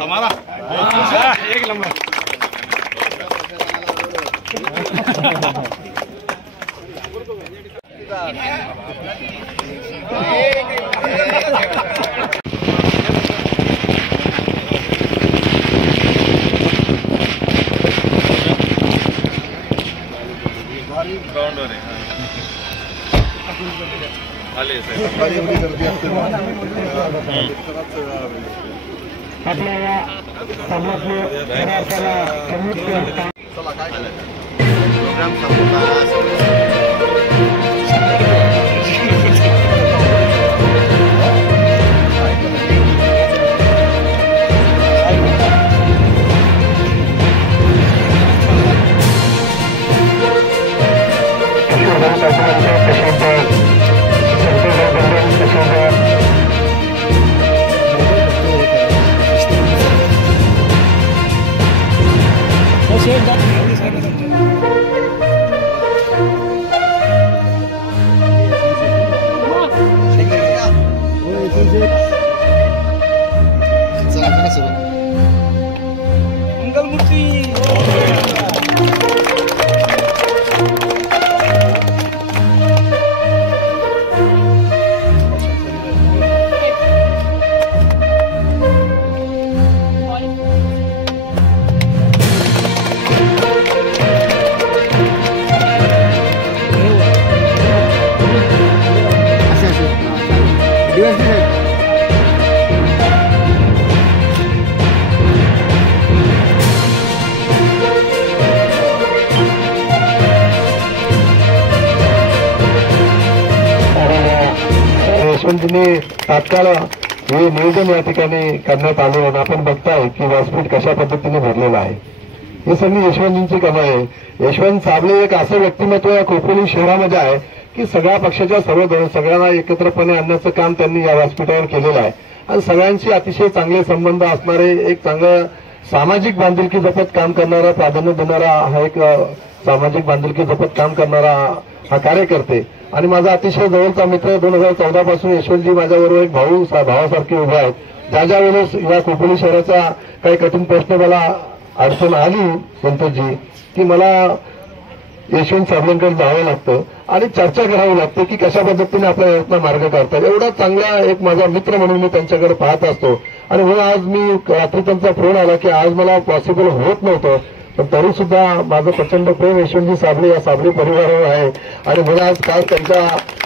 हमारा एक नंबर ग्राउंडवर आहे आले आपल्याला समाजने चला काय यशवंतजींनी तात्काळ हे नियोजन या ठिकाणी करण्यात आले आणि आपण बघताय की व्यासपीठ कशा पद्धतीने भरलेलं आहे. हे सगळी यशवंतजींची कमाई आहे. यशवंत साबळे एक असं व्यक्तिमत्व या खोपोली शहरामध्ये आहे की सगळ्या पक्षाच्या सगळ्यांना एकत्रपणे आणण्याचं काम त्यांनी या व्यासपीठावर केलेलं आहे आणि सगळ्यांशी अतिशय चांगले संबंध असणारे एक चांगलं सामाजिक बांधिलकी जपत काम करणारा प्राधान्य देणारा हा एक सामाजिक बांधिलकी जपत काम करणारा हा कार्यकर्ते आणि माझा अतिशय जवळचा मित्र 2014 पासून यशवंतजी माझ्याबरोबर एक भावासारखे उभे आहेत. ज्या वेळेस या खोपोली शहराचा काही कठीण प्रश्न मला अडचण आली संतोषजी की मला यशवंत साबळेंकडे जावं लागतं आणि चर्चा करावी लागते की कशा पद्धतीने आपल्या यातला मार्ग काढतात. एवढा चांगला एक माझा मित्र म्हणून मी त्यांच्याकडे पाहत असतो आणि म्हणून आज मी रात्री त्यांचा फोन आला की आज मला पॉसिबल होत नव्हतं पण तरी सुद्धा माझं प्रचंड प्रेम यशवंतजी साबळे या साबळे परिवारावर आहे आणि म्हणून आज काल त्यांच्या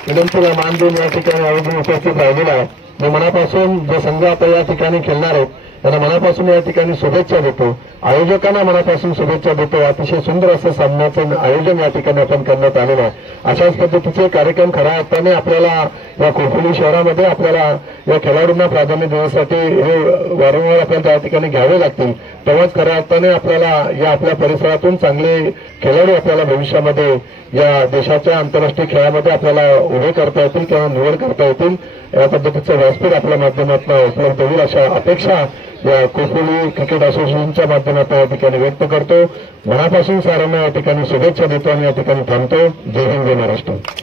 विनंतीला मान देऊन या ठिकाणी आयोजन उपस्थित राहिलेला आहे. मी मनापासून जो संघ आता या ठिकाणी खेळणार आहे त्यांना मनापासून या ठिकाणी शुभेच्छा देतो. आयोजकांना मनापासून शुभेच्छा देतो. अतिशय सुंदर असं सामन्याचं आयोजन या ठिकाणी आपण करण्यात आलेलं आहे. अशाच पद्धतीचे कार्यक्रम खऱ्या अर्थाने आपल्याला या खोपोली शहरामध्ये आपल्याला या खेळाडूंना प्राधान्य देण्यासाठी हे वारंवार आपल्याला त्या ठिकाणी घ्यावे लागतील. तेव्हाच खऱ्या अर्थाने आपल्याला या आपल्या परिसरातून चांगले खेळाडू आपल्याला भविष्यामध्ये या देशाच्या आंतरराष्ट्रीय खेळामध्ये आपल्याला उभे करता येतील किंवा निवड करता येतील. या पद्धतीचं व्यासपीठ आपल्या माध्यमातून उपलब्ध होईल अशा अपेक्षा या खोपोली क्रिकेट असोसिएशनच्या माध्यमातून या ठिकाणी व्यक्त करतो. मनापासून साऱ्यांना या ठिकाणी शुभेच्छा देतो आणि या ठिकाणी थांबतो. जय हिंद, जय महाराष्ट्र.